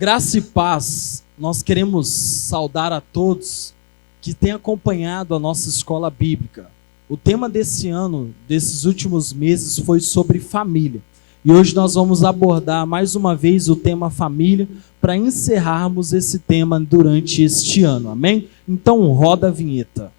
Graça e paz, nós queremos saudar a todos que têm acompanhado a nossa escola bíblica. O tema desse ano, desses últimos meses, foi sobre família. E hoje nós vamos abordar mais uma vez o tema família para encerrarmos esse tema durante este ano, amém? Então roda a vinheta.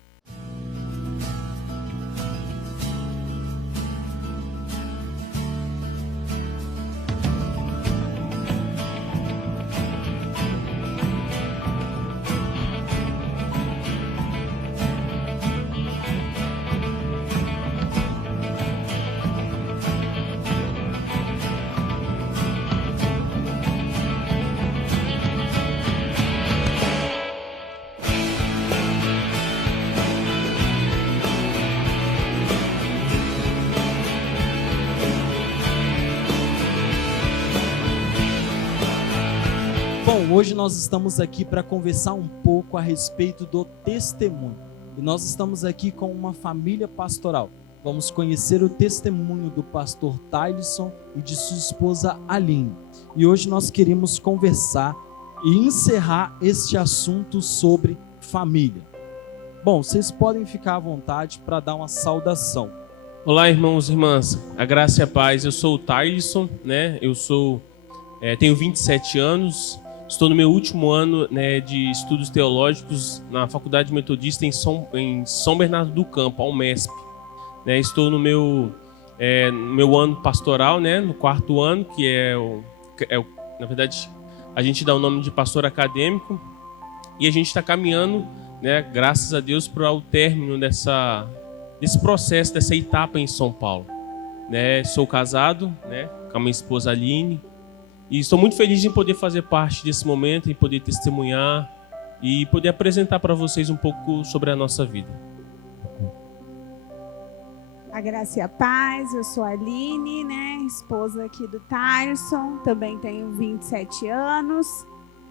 Bom, hoje nós estamos aqui para conversar um pouco a respeito do testemunho. E nós estamos aqui com uma família pastoral. Vamos conhecer o testemunho do pastor Tylisson e de sua esposa Aline. E hoje nós queremos conversar e encerrar este assunto sobre família. Bom, vocês podem ficar à vontade para dar uma saudação. Olá, irmãos e irmãs. A graça e a paz. Eu sou o Tylisson, tenho 27 anos. Estou no meu último ano, de estudos teológicos na Faculdade Metodista em São Bernardo do Campo, a UMESP. Estou no meu ano pastoral, no 4º ano, que na verdade, a gente dá o nome de pastor acadêmico. E a gente está caminhando, graças a Deus, para o término desse processo, dessa etapa em São Paulo. Sou casado, com a minha esposa Aline. E estou muito feliz em poder fazer parte desse momento, em poder testemunhar e poder apresentar para vocês um pouco sobre a nossa vida. A graça e a paz, eu sou a Aline, esposa aqui do Tylisson, também tenho 27 anos.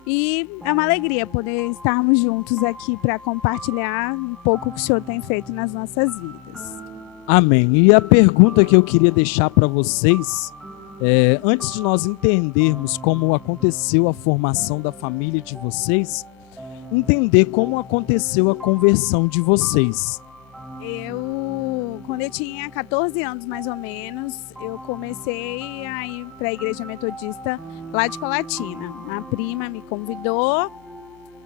E é uma alegria poder estarmos juntos aqui para compartilhar um pouco o que o Senhor tem feito nas nossas vidas. Amém. E a pergunta que eu queria deixar para vocês... antes de nós entendermos como aconteceu a formação da família de vocês, entender como aconteceu a conversão de vocês. Quando eu tinha 14 anos mais ou menos, eu comecei a ir para a igreja metodista lá de Colatina. A prima me convidou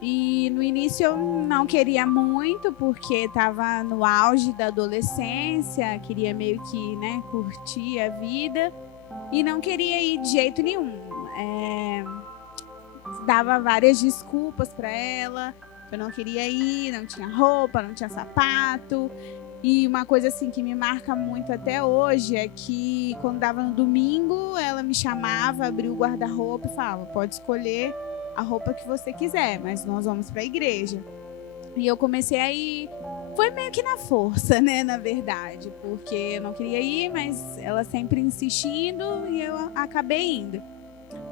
e no início eu não queria muito porque estava no auge da adolescência, queria meio que curtir a vida. E não queria ir de jeito nenhum. Dava várias desculpas para ela. Eu não queria ir, não tinha roupa, não tinha sapato. E uma coisa assim que me marca muito até hoje é que quando dava no domingo, ela me chamava, abria o guarda-roupa e falava: pode escolher a roupa que você quiser, mas nós vamos para a igreja. E eu comecei a ir. Foi meio que na força, na verdade, porque eu não queria ir, mas ela sempre insistindo e eu acabei indo.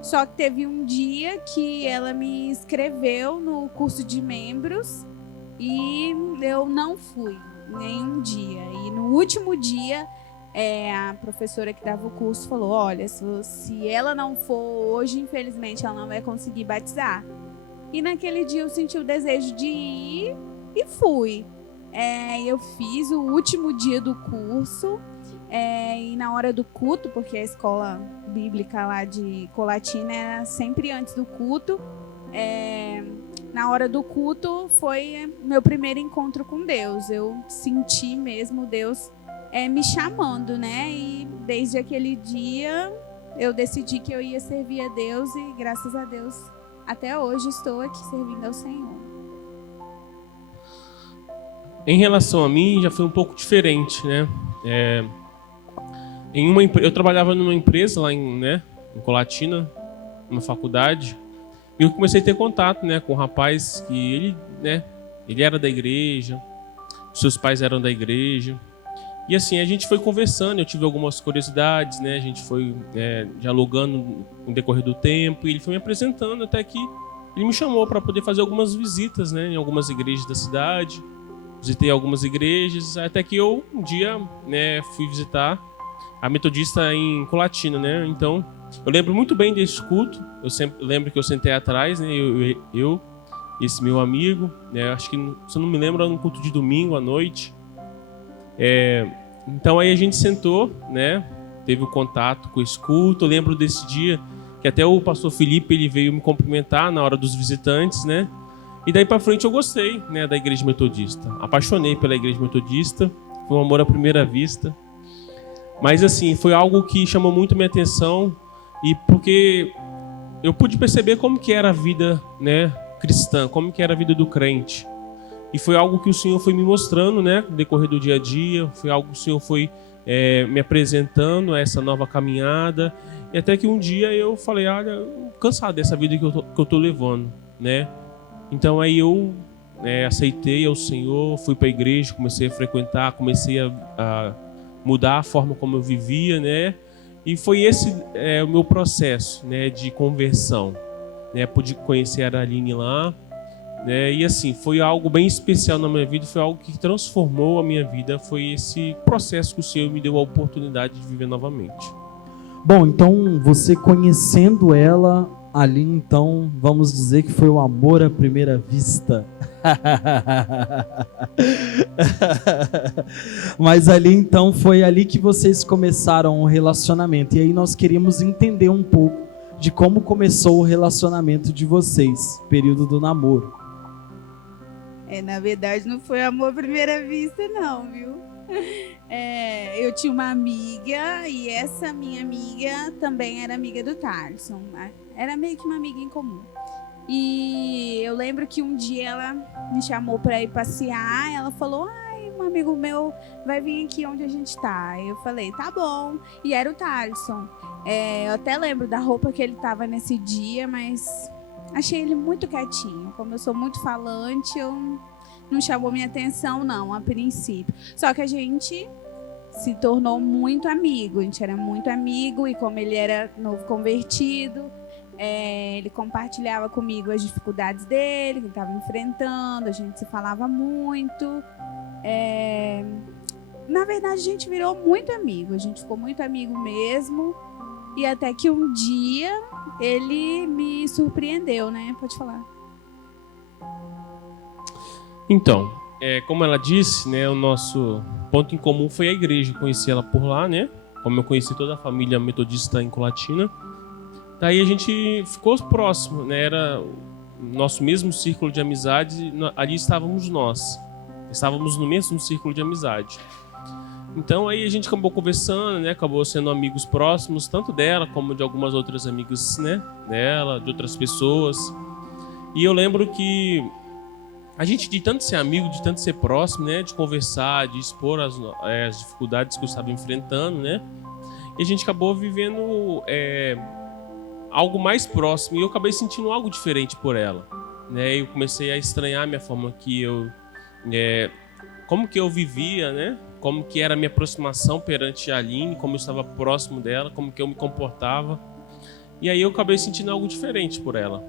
Só que teve um dia que ela me inscreveu no curso de membros e eu não fui nenhum dia. E no último dia, a professora que dava o curso falou: olha, se ela não for hoje, infelizmente ela não vai conseguir batizar. E naquele dia eu senti o desejo de ir e fui. Eu fiz o último dia do curso e na hora do culto, porque a escola bíblica lá de Colatina era sempre antes do culto, na hora do culto foi meu primeiro encontro com Deus. Eu senti mesmo Deus me chamando, e desde aquele dia eu decidi que eu ia servir a Deus e graças a Deus até hoje estou aqui servindo ao Senhor. Em relação a mim, já foi um pouco diferente, Eu trabalhava numa empresa lá em Colatina, numa faculdade, e eu comecei a ter contato, com um rapaz que ele era da igreja, seus pais eram da igreja, e assim, a gente foi conversando, eu tive algumas curiosidades, a gente foi dialogando no decorrer do tempo, e ele foi me apresentando até que ele me chamou para poder fazer algumas visitas, em algumas igrejas da cidade. Visitei algumas igrejas, até que eu um dia fui visitar a Metodista em Colatina, Então Eu lembro muito bem desse culto. Lembro que eu sentei atrás, né? Eu esse meu amigo, né? Acho que, se eu não me lembro, era um culto de domingo à noite. Então aí a gente sentou, né? Teve o contato com esse culto. Eu lembro desse dia que até o pastor Felipe ele veio me cumprimentar na hora dos visitantes, né? E daí para frente eu gostei, né, da Igreja Metodista. Apaixonei pela Igreja Metodista. Foi um amor à primeira vista. Mas assim, foi algo que chamou muito minha atenção, e porque eu pude perceber como que era a vida, né, cristã, como que era a vida do crente. E foi algo que o Senhor foi me mostrando, né, no decorrer do dia a dia. Foi algo que o Senhor foi me apresentando a essa nova caminhada. E até que um dia eu falei, olha, cansado dessa vida que eu tô levando, né? Então aí eu aceitei ao Senhor, fui para a igreja, comecei a frequentar, comecei a mudar a forma como eu vivia, né? E foi esse o meu processo, né, de conversão, né? Pude conhecer a Aline lá, né? E assim, foi algo bem especial na minha vida, foi algo que transformou a minha vida, foi esse processo que o Senhor me deu a oportunidade de viver novamente. Bom, então você conhecendo ela ali, então vamos dizer que foi o amor à primeira vista. Mas ali então foi ali que vocês começaram o relacionamento. E aí nós queríamos entender um pouco de como começou o relacionamento de vocês, período do namoro. Na verdade não foi amor à primeira vista não, viu? Eu tinha uma amiga e essa minha amiga também era amiga do Thaleson. Era meio que uma amiga em comum. E eu lembro que um dia ela me chamou para ir passear. Ela falou, um amigo meu vai vir aqui onde a gente tá. Eu falei, tá bom. E era o Thaleson. Eu até lembro da roupa que ele tava nesse dia, mas achei ele muito quietinho. Como eu sou muito falante, não chamou minha atenção não, a princípio. Só que a gente se tornou muito amigo. A gente era muito amigo e como ele era novo convertido, ele compartilhava comigo as dificuldades dele, que ele estava enfrentando, a gente se falava muito. Na verdade, a gente virou muito amigo, a gente ficou muito amigo mesmo. E até que um dia ele me surpreendeu, né? Pode falar. Então, como ela disse, né, o nosso ponto em comum foi a igreja. Conheci ela por lá, né? Como eu conheci toda a família metodista em Colatina. Daí a gente ficou próximo, né? Era o nosso mesmo círculo de amizade, ali estávamos nós. Estávamos no mesmo círculo de amizade. Então aí a gente acabou conversando, né? Acabou sendo amigos próximos, tanto dela como de algumas outras amigas, né? Dela, de outras pessoas. E eu lembro que a gente, de tanto ser amigo, de tanto ser próximo, né? De conversar, de expor as dificuldades que eu estava enfrentando, né? E a gente acabou vivendo algo mais próximo, e eu acabei sentindo algo diferente por ela, né? Eu comecei a estranhar a minha forma que eu como que eu vivia, né? Como que era a minha aproximação perante a Aline, como eu estava próximo dela, como que eu me comportava. E aí eu acabei sentindo algo diferente por ela,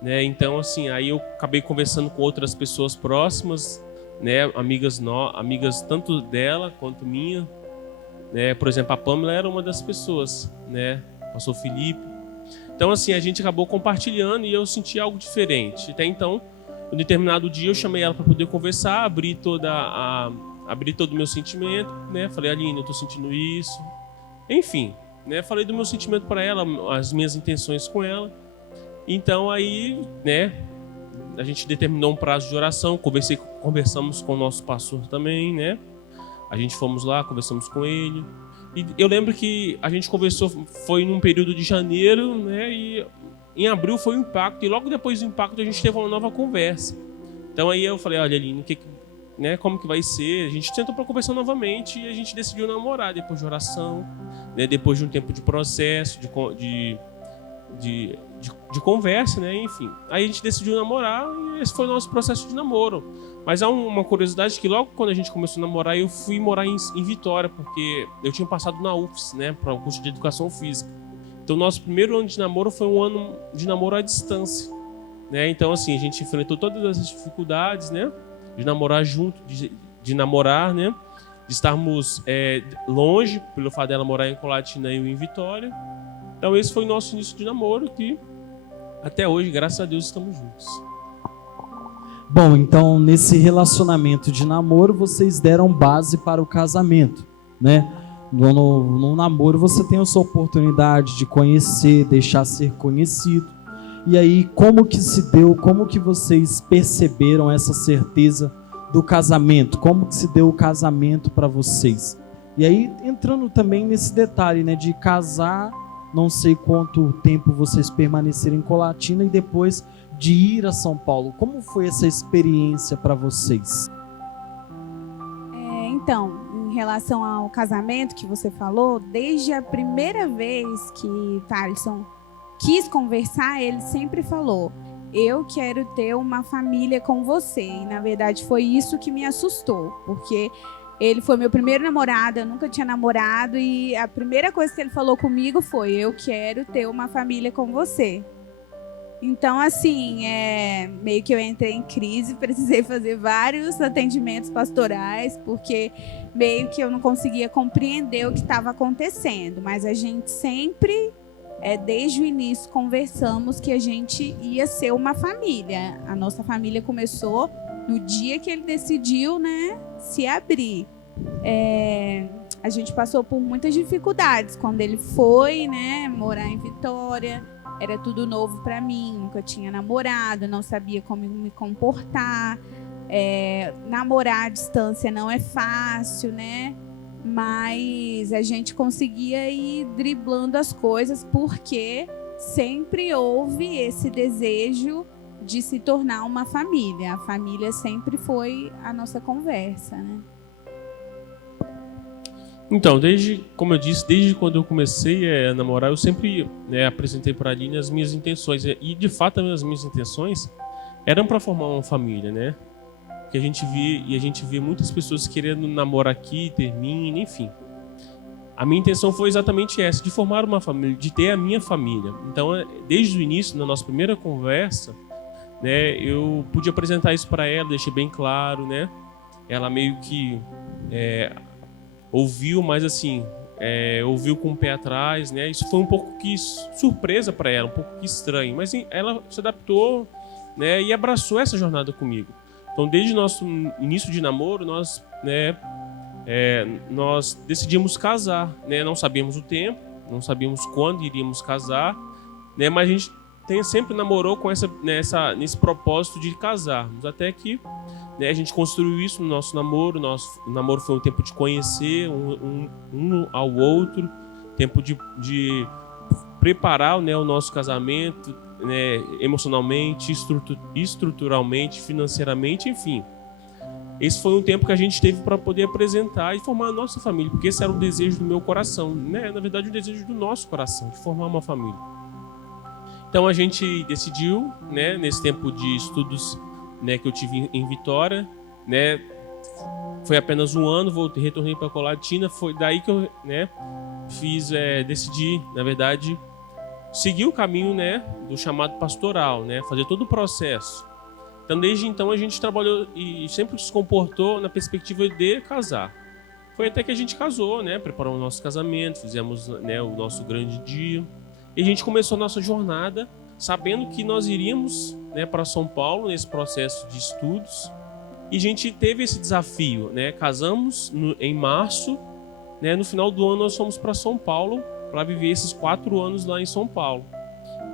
né? Então assim, aí eu acabei conversando com outras pessoas próximas, né? Amigas tanto dela quanto minha, né? Por exemplo, a Pamela era uma das pessoas, né? O pastor Felipe. Então, assim, a gente acabou compartilhando e eu senti algo diferente. Até então, em um determinado dia, eu chamei ela para poder conversar, abrir todo o meu sentimento, né? Falei, Aline, eu tô sentindo isso. Enfim, né? Falei do meu sentimento para ela, as minhas intenções com ela. Então, aí, né? A gente determinou um prazo de oração, conversamos com o nosso pastor também, né? A gente fomos lá, conversamos com ele. E eu lembro que a gente conversou, foi num período de janeiro, né? E em abril foi o impacto. E logo depois do impacto a gente teve uma nova conversa. Então aí eu falei, olha, Aline, né, como que vai ser? A gente tentou para conversar novamente e a gente decidiu namorar depois de oração, né? Depois de um tempo de processo, de conversa, né? Enfim. Aí a gente decidiu namorar e esse foi o nosso processo de namoro. Mas há uma curiosidade que logo quando a gente começou a namorar, eu fui morar em Vitória, porque eu tinha passado na UFS, né, para o curso de Educação Física. Então, nosso primeiro ano de namoro foi um ano de namoro à distância, né? Então, assim, a gente enfrentou todas as dificuldades, né, de namorar junto, de namorar, né, de estarmos longe, pelo fato dela morar em Colatina e eu em Vitória. Então esse foi o nosso início de namoro, que até hoje, graças a Deus, estamos juntos. Bom, então nesse relacionamento de namoro, vocês deram base para o casamento, né? No namoro você tem a sua oportunidade de conhecer, deixar ser conhecido. E aí, como que se deu, como que vocês perceberam essa certeza do casamento? Como que se deu o casamento para vocês? E aí, entrando também nesse detalhe, né, de casar, não sei quanto tempo vocês permaneceram em Colatina e depois de ir a São Paulo. Como foi essa experiência para vocês? Então, em relação ao casamento que você falou, desde a primeira vez que Thalisson quis conversar, ele sempre falou: eu quero ter uma família com você. E na verdade foi isso que me assustou, porque ele foi meu primeiro namorado, eu nunca tinha namorado, e a primeira coisa que ele falou comigo foi: eu quero ter uma família com você. Então, assim, meio que eu entrei em crise, precisei fazer vários atendimentos pastorais, porque meio que eu não conseguia compreender o que estava acontecendo. Mas a gente sempre, desde o início, conversamos que a gente ia ser uma família. A nossa família começou no dia que ele decidiu, né, se abrir. A gente passou por muitas dificuldades quando ele foi, né, morar em Vitória. Era tudo novo para mim, nunca tinha namorado, não sabia como me comportar. Namorar à distância não é fácil, né? Mas a gente conseguia ir driblando as coisas, porque sempre houve esse desejo de se tornar uma família. A família sempre foi a nossa conversa, né? Então, como eu disse, desde quando eu comecei a namorar, eu sempre apresentei para a Aline as minhas intenções. E, de fato, as minhas intenções eram para formar uma família, né? Que a gente vê muitas pessoas querendo namorar aqui, termina, enfim. A minha intenção foi exatamente essa, de formar uma família, de ter a minha família. Então, desde o início, na nossa primeira conversa, né, eu pude apresentar isso para ela, deixei bem claro, né? Ela meio que ouviu, mas assim, ouviu com o pé atrás, né? Isso foi um pouco que surpresa para ela, um pouco que estranho, mas ela se adaptou, né, e abraçou essa jornada comigo. Então, desde o nosso início de namoro, nós decidimos casar, né? Não sabíamos o tempo, não sabíamos quando iríamos casar, né? Mas a gente sempre namorou com nesse propósito de casarmos, até que, né, a gente construiu isso no nosso namoro. Nosso namoro foi um tempo de conhecer um ao outro, tempo de preparar, né, o nosso casamento, né, emocionalmente, estruturalmente, financeiramente, enfim. Esse foi um tempo que a gente teve para poder apresentar e formar a nossa família, porque esse era o desejo do meu coração, né? Na verdade, o desejo do nosso coração, de formar uma família. Então a gente decidiu, né, nesse tempo de estudos, né, que eu tive em Vitória, né, foi apenas um ano, retornei para Colatina, foi daí que eu, né, decidi, na verdade, seguir o caminho, né, do chamado pastoral, né, fazer todo o processo. Então, desde então, a gente trabalhou e sempre se comportou na perspectiva de casar. Foi até que a gente casou, né, preparou o nosso casamento, fizemos, né, o nosso grande dia. E a gente começou a nossa jornada sabendo que nós iríamos, né, para São Paulo nesse processo de estudos. E a gente teve esse desafio, né? Casamos em março, né? No final do ano nós fomos para São Paulo para viver esses 4 anos lá em São Paulo,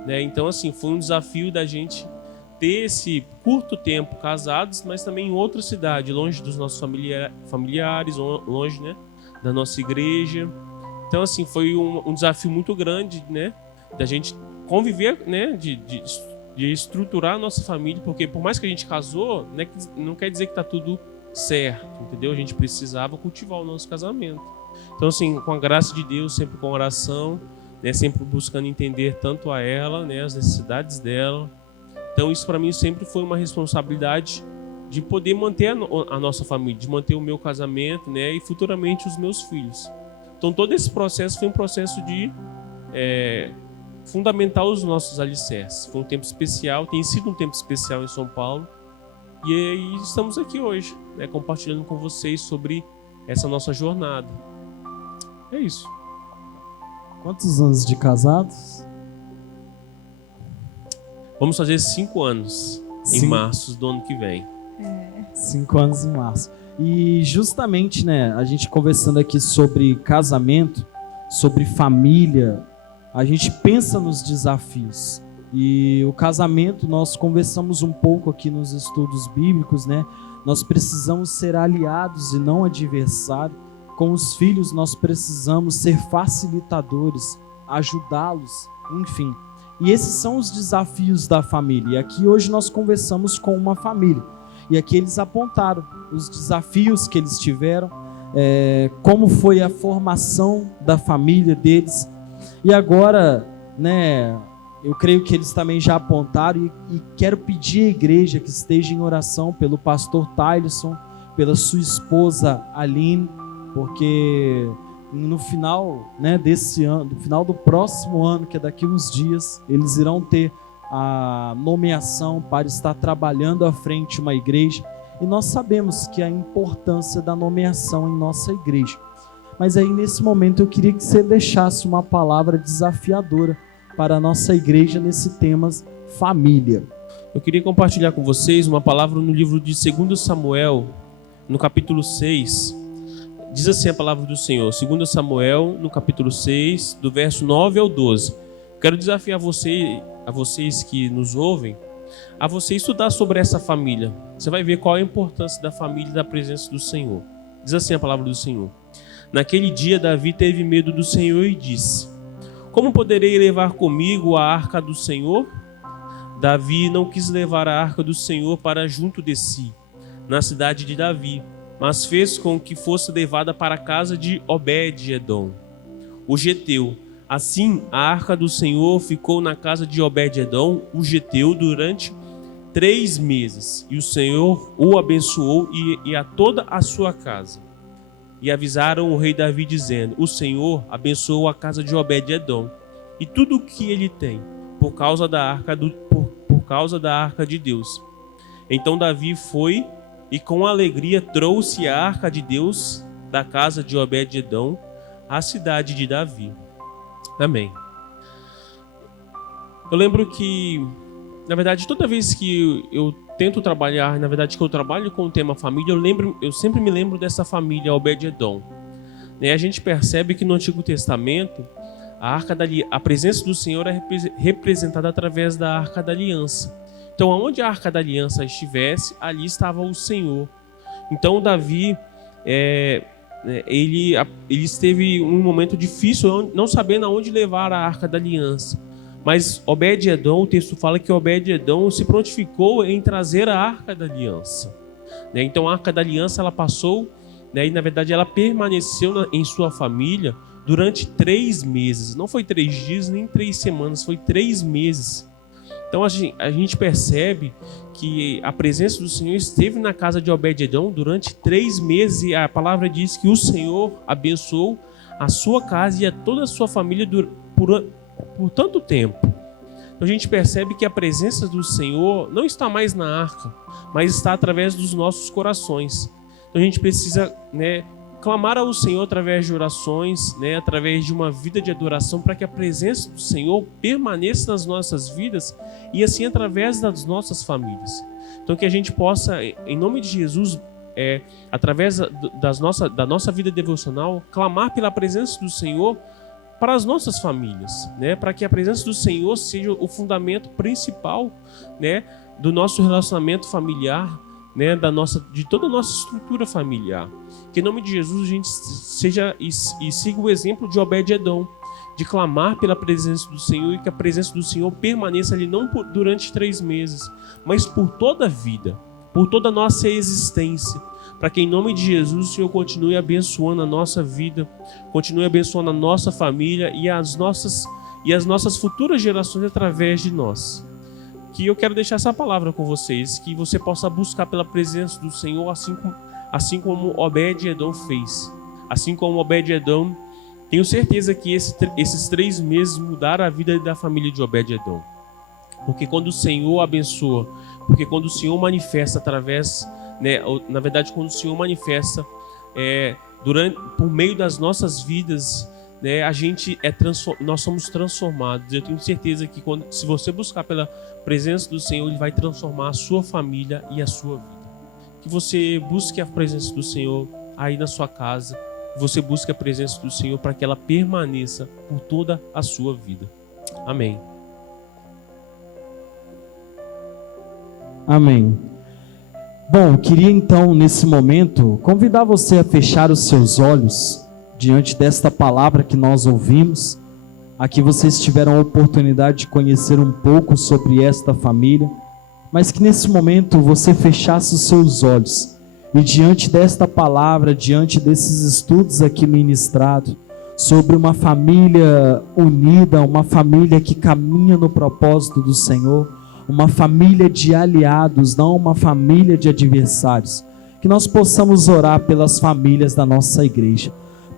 né? Então, assim, foi um desafio da gente ter esse curto tempo casados, mas também em outra cidade, longe dos nossos familiares, longe, né, da nossa igreja. Então, assim, foi um desafio muito grande, né, da gente conviver, né, de estruturar a nossa família, porque por mais que a gente casou, né, não quer dizer que está tudo certo, entendeu? A gente precisava cultivar o nosso casamento. Então, assim, com a graça de Deus, sempre com oração, né, sempre buscando entender tanto a ela, né, as necessidades dela. Então, isso para mim sempre foi uma responsabilidade de poder manter a nossa família, de manter o meu casamento, né, e futuramente os meus filhos. Então, todo esse processo foi um processo de fundamentar os nossos alicerces. Foi um tempo especial, tem sido um tempo especial em São Paulo. E aí estamos aqui hoje, né, compartilhando com vocês sobre essa nossa jornada. É isso. Quantos anos de casados? Vamos fazer 5 anos em março do ano que vem. 5 anos em março. E justamente, né, a gente conversando aqui sobre casamento, sobre família, a gente pensa nos desafios. E o casamento, nós conversamos um pouco aqui nos estudos bíblicos, né? Nós precisamos ser aliados e não adversários. Com os filhos, nós precisamos ser facilitadores, ajudá-los, enfim. E esses são os desafios da família. E aqui hoje nós conversamos com uma família. E aqui eles apontaram os desafios que eles tiveram, como foi a formação da família deles. E agora, né, eu creio que eles também já apontaram e quero pedir à igreja que esteja em oração pelo pastor Tylisson, pela sua esposa Aline, porque no final, né, desse ano, no final do próximo ano, que é daqui uns dias, eles irão ter a nomeação para estar trabalhando à frente de uma igreja, e nós sabemos que a importância da nomeação em nossa igreja. Mas aí nesse momento eu queria que você deixasse uma palavra desafiadora para a nossa igreja nesse tema família. Eu queria compartilhar com vocês uma palavra no livro de 2 Samuel, no capítulo 6. Diz assim a palavra do Senhor, 2 Samuel, no capítulo 6, do verso 9 ao 12. Quero desafiar a vocês que nos ouvem, a você estudar sobre essa família. Você vai ver qual é a importância da família e da presença do Senhor. Diz assim a palavra do Senhor. Naquele dia, Davi teve medo do Senhor e disse: como poderei levar comigo a arca do Senhor? Davi não quis levar a arca do Senhor para junto de si, na cidade de Davi, mas fez com que fosse levada para a casa de Obed-edom, o geteu. Assim, a arca do Senhor ficou na casa de Obed-edom, o geteu, durante 3 meses. E o Senhor o abençoou e a toda a sua casa. E avisaram o rei Davi, dizendo: o Senhor abençoou a casa de Obed-edom e tudo o que ele tem, por causa da arca de Deus. Então Davi foi e com alegria trouxe a arca de Deus da casa de Obed-edom à cidade de Davi. Amém. Eu lembro que, na verdade, toda vez que eu tento trabalhar, na verdade, que eu trabalho com o tema família, eu sempre me lembro dessa família Obed-edom. A gente percebe que no Antigo Testamento, a presença do Senhor é representada através da Arca da Aliança. Então, aonde a Arca da Aliança estivesse, ali estava o Senhor. Então, Davi, ele esteve um momento difícil, não sabendo aonde levar a Arca da Aliança. Mas Obed-edom, o texto fala que Obed-edom se prontificou em trazer a Arca da Aliança. Então a Arca da Aliança ela passou, e na verdade ela permaneceu em sua família durante 3 meses. Não foi 3 dias nem 3 semanas, foi 3 meses. Então a gente percebe que a presença do Senhor esteve na casa de Obed-edom durante 3 meses, e a palavra diz que o Senhor abençoou a sua casa e a toda a sua família por tanto tempo. Então a gente percebe que a presença do Senhor não está mais na arca, mas está através dos nossos corações. Então a gente precisa, clamar ao Senhor através de orações, através de uma vida de adoração, para que a presença do Senhor permaneça nas nossas vidas e assim através das nossas famílias. Então que a gente possa, em nome de Jesus, através da nossa vida devocional, clamar pela presença do Senhor para as nossas famílias, para que a presença do Senhor seja o fundamento principal, do nosso relacionamento familiar, de toda a nossa estrutura familiar. Que em nome de Jesus a gente seja e siga o exemplo de Obed-edom, de clamar pela presença do Senhor, e que a presença do Senhor permaneça ali não durante 3 meses, mas por toda a vida, por toda a nossa existência, para que em nome de Jesus o Senhor continue abençoando a nossa vida, continue abençoando a nossa família e as nossas futuras gerações através de nós. Que eu quero deixar essa palavra com vocês, que você possa buscar pela presença do Senhor, assim como Obed-edom fez. Assim como Obed-edom, tenho certeza que esses 3 meses mudaram a vida da família de Obed-edom. Porque quando o Senhor abençoa, porque quando o Senhor manifesta através, quando o Senhor manifesta por meio das nossas vidas, né, nós somos transformados. Eu tenho certeza que se você buscar pela presença do Senhor, Ele vai transformar a sua família e a sua vida. Que você busque a presença do Senhor aí na sua casa, que você busque a presença do Senhor para que ela permaneça por toda a sua vida. Amém. Amém. Bom, queria então, nesse momento, convidar você a fechar os seus olhos diante desta palavra que nós ouvimos. Aqui vocês tiveram a oportunidade de conhecer um pouco sobre esta família, mas que nesse momento você fechasse os seus olhos e diante desta palavra, diante desses estudos aqui ministrados, sobre uma família unida, uma família que caminha no propósito do Senhor, uma família de aliados, não uma família de adversários, que nós possamos orar pelas famílias da nossa igreja.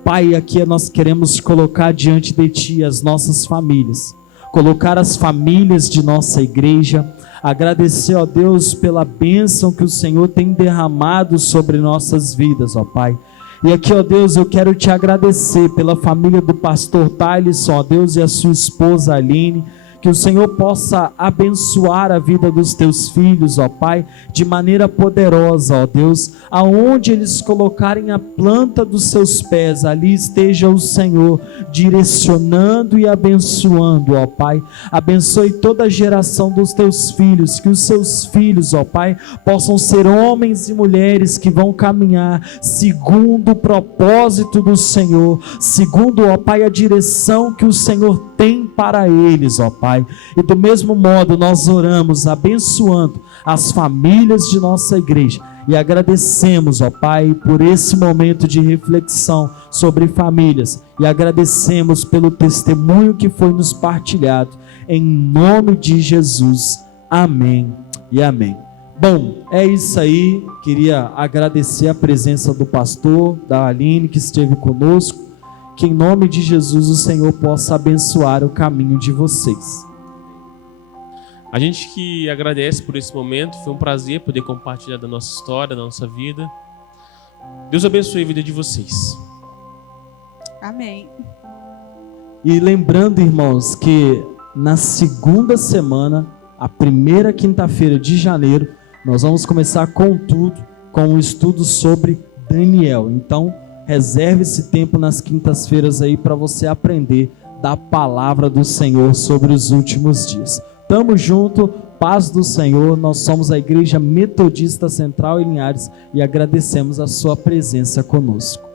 Pai, aqui nós queremos colocar diante de Ti as nossas famílias, colocar as famílias de nossa igreja, agradecer, ó Deus, pela bênção que o Senhor tem derramado sobre nossas vidas, ó Pai. E aqui, ó Deus, eu quero Te agradecer pela família do pastor Tylisson, ó Deus, e a sua esposa Aline, que o Senhor possa abençoar a vida dos Teus filhos, ó Pai, de maneira poderosa, ó Deus, aonde eles colocarem a planta dos seus pés, ali esteja o Senhor direcionando e abençoando, ó Pai. Abençoe toda a geração dos Teus filhos, que os seus filhos, ó Pai, possam ser homens e mulheres que vão caminhar segundo o propósito do Senhor, segundo, ó Pai, a direção que o Senhor tem para eles, ó Pai. E do mesmo modo nós oramos abençoando as famílias de nossa igreja e agradecemos, ó Pai, por esse momento de reflexão sobre famílias e agradecemos pelo testemunho que foi nos partilhado, em nome de Jesus, amém e amém. Bom, é isso aí, queria agradecer a presença do pastor, da Aline, que esteve conosco. Que em nome de Jesus o Senhor possa abençoar o caminho de vocês. A gente que agradece por esse momento, foi um prazer poder compartilhar da nossa história, da nossa vida. Deus abençoe a vida de vocês. Amém. E lembrando, irmãos, que na segunda semana, a primeira quinta-feira de janeiro, nós vamos começar com tudo, com um estudo sobre Daniel. Então, reserve esse tempo nas quintas-feiras aí para você aprender da palavra do Senhor sobre os últimos dias. Tamo junto, paz do Senhor. Nós somos a Igreja Metodista Central em Linhares e agradecemos a sua presença conosco.